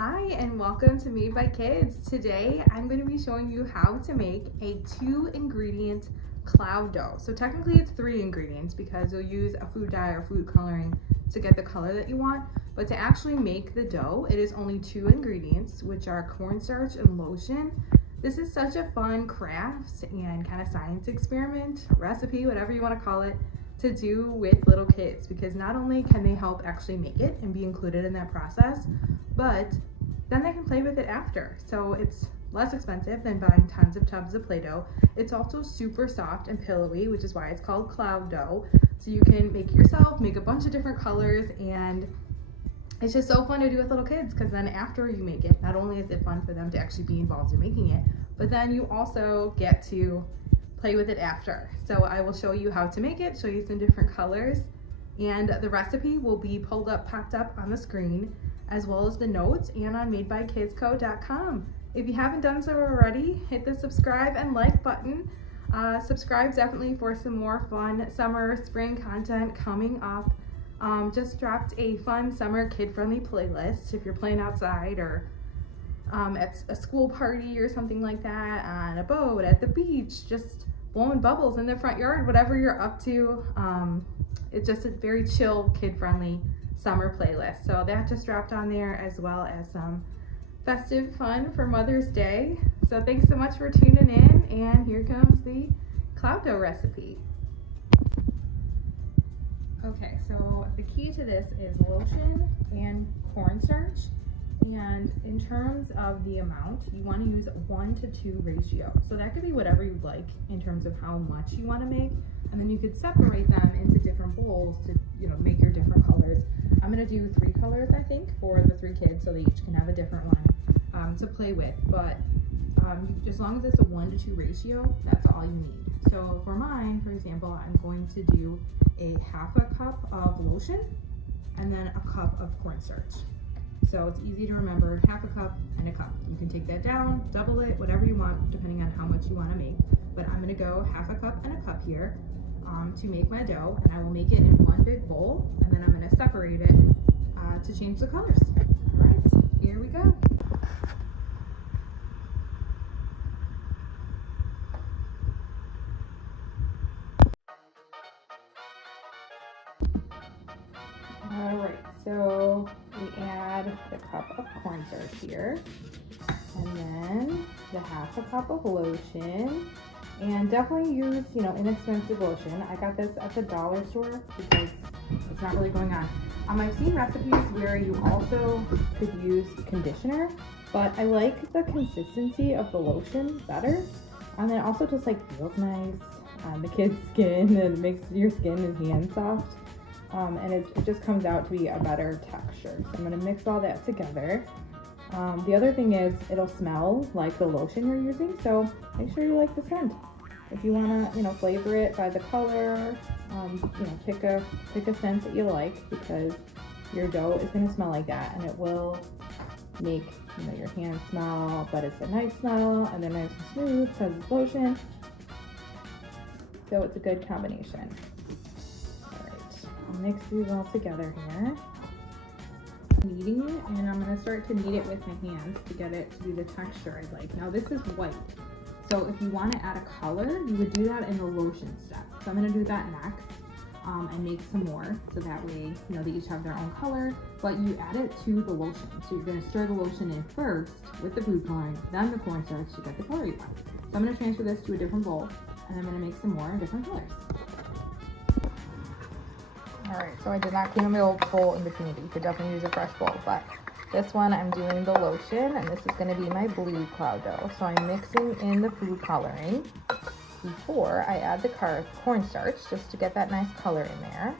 Hi and welcome to Made by Kids. Today I'm going to be showing you how to make a 2-ingredient cloud dough. So technically it's 3 ingredients because you'll use a food dye or food coloring to get the color that you want. But to actually make the dough, it is only 2 ingredients, which are cornstarch and lotion. This is such a fun craft and kind of science experiment, recipe, whatever you want to call it, to do with little kids, because not only can they help actually make it and be included in that process, but then they can play with it after. So it's less expensive than buying tons of tubs of Play-Doh. It's also super soft and pillowy, which is why it's called cloud dough. So you can make it yourself, make a bunch of different colors, and it's just so fun to do with little kids, because then after you make it, not only is it fun for them to actually be involved in making it, but then you also get to play with it after. So I will show you how to make it, show you some different colors, and the recipe will be popped up on the screen, as well as the notes and on madebykidsco.com. If you haven't done so already, hit the subscribe and like button. Subscribe definitely for some more fun summer, spring content coming up. Just dropped a fun summer kid-friendly playlist if you're playing outside or at a school party or something like that, on a boat, at the beach, just blowing bubbles in the front yard, whatever you're up to. It's just a very chill, kid-friendly summer playlist. So that just dropped on there, as well as some festive fun for Mother's Day. So thanks so much for tuning in, and here comes the cloud dough recipe. Okay, so the key to this is lotion and cornstarch. And in terms of the amount, you want to use a 1-to-2 ratio. So that could be whatever you'd like in terms of how much you want to make. And then you could separate them into different bowls to, make your different colors. I'm going to do 3 colors, I think, for the 3 kids, so they each can have a different one to play with. But as long as it's a 1-to-2 ratio, that's all you need. So for mine, for example, I'm going to do a 1/2 cup of lotion and then a cup of cornstarch. So it's easy to remember, 1/2 cup and a cup. You can take that down, double it, whatever you want, depending on how much you want to make. But I'm going to go 1/2 cup and a cup here to make my dough, and I will make it in one big bowl, and then I'm going to separate it to change the colors. All right, here we go. All right, so we add the cup of cornstarch here, and then the 1/2 cup of lotion, and definitely use, inexpensive lotion. I got this at the dollar store because it's not really going on. I've seen recipes where you also could use conditioner, but I like the consistency of the lotion better, and then also just feels nice on the kid's skin and makes your skin and hands soft. And it just comes out to be a better texture. So I'm going to mix all that together. The other thing is it'll smell like the lotion you're using, so make sure you like the scent. If you want to, flavor it by the color, pick a scent that you like, because your dough is going to smell like that, and it will make your hands smell, but it's a nice smell, and they're nice and smooth because it's lotion. So it's a good combination. I'll mix these all together here. Kneading it, and I'm going to start to knead it with my hands to get it to be the texture I like. Now this is white, so if you want to add a color, you would do that in the lotion step. So I'm going to do that next and make some more, so that way they each have their own color, but you add it to the lotion. So you're going to stir the lotion in first with the food coloring, then the cornstarch to get the color you want. So I'm going to transfer this to a different bowl, and I'm going to make some more in different colors. Alright, so I did not clean up my old bowl in between. You could definitely use a fresh bowl, but this one I'm doing the lotion, and this is going to be my blue cloud dough. So I'm mixing in the food coloring before I add the cornstarch, just to get that nice color in there.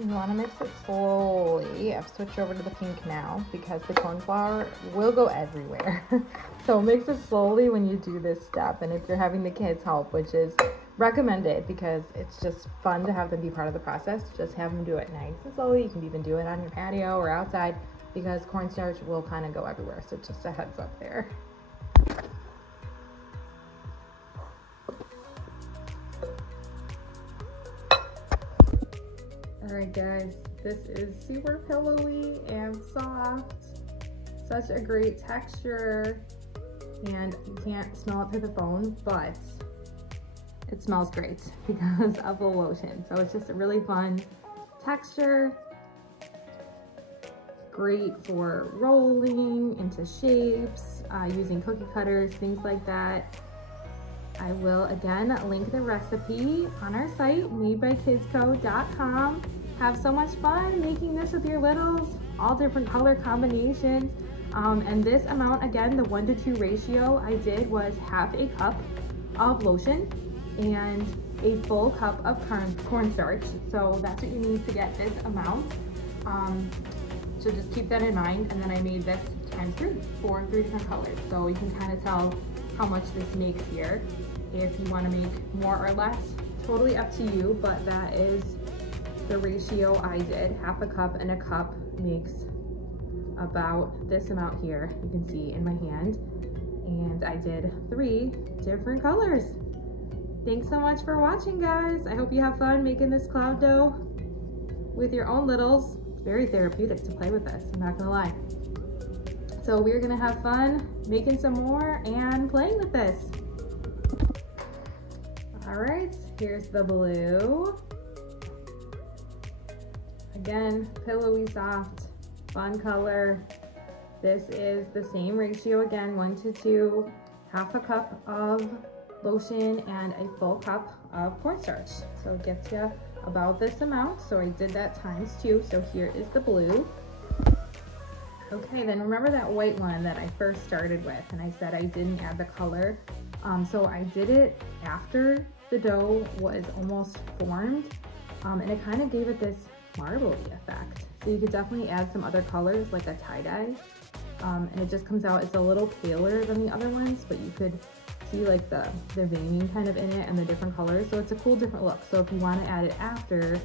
You want to mix it slowly. I've switched over to the pink now because the corn flour will go everywhere. So mix it slowly when you do this step, and if you're having the kids help, which is recommended because it's just fun to have them be part of the process, just have them do it nice and slowly. You can even do it on your patio or outside, because cornstarch will kind of go everywhere. So just a heads up there. Alright guys, this is super pillowy and soft. Such a great texture. And you can't smell it through the phone, but it smells great because of the lotion. So it's just a really fun texture. Great for rolling into shapes, using cookie cutters, things like that. I will again link the recipe on our site, madebykidsco.com. Have so much fun making this with your littles, all different color combinations. And this amount, again, the 1-to-2 ratio I did was half a cup of lotion and a full cup of cornstarch. So that's what you need to get this amount. So just keep that in mind. And then I made this times 3 for 3 different colors. So you can kind of tell how much this makes here. If you want to make more or less, totally up to you, but that is the ratio I did. Half a cup and a cup makes about this amount here, you can see in my hand. And I did 3 different colors. Thanks so much for watching, guys. I hope you have fun making this cloud dough with your own littles. It's very therapeutic to play with this, I'm not gonna lie. So we're gonna have fun making some more and playing with this. All right, here's the blue. Again, pillowy soft, fun color. This is the same ratio again, 1-to-2, half a cup of lotion and a full cup of cornstarch. So it gets you about this amount. So I did that times 2. So here is the blue. Okay, then remember that white one that I first started with, and I said I didn't add the color. So I did it after the dough was almost formed, and it kind of gave it this marbly effect. So you could definitely add some other colors like a tie-dye, and it just comes out, it's a little paler than the other ones, but you could see like the veining kind of in it and the different colors. So it's a cool different look. So if you want to add it after,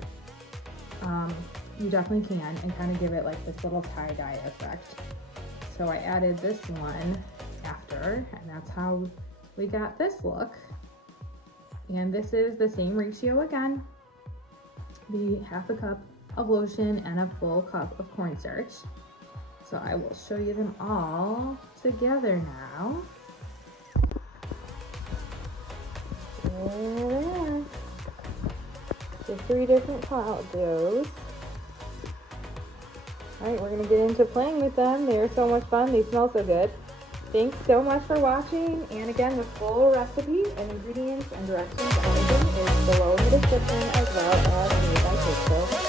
you definitely can, and kind of give it like this little tie-dye effect. So I added this one after, and that's how we got this look. And this is the same ratio again, the half a cup of lotion and a full cup of cornstarch. So I will show you them all together now. There they are. The 3 different cloud doughs. All right, we're gonna get into playing with them. They're so much fun, they smell so good. Thanks so much for watching, and again, the full recipe and ingredients and directions, everything is below in the description, as well as Made by Kidsco.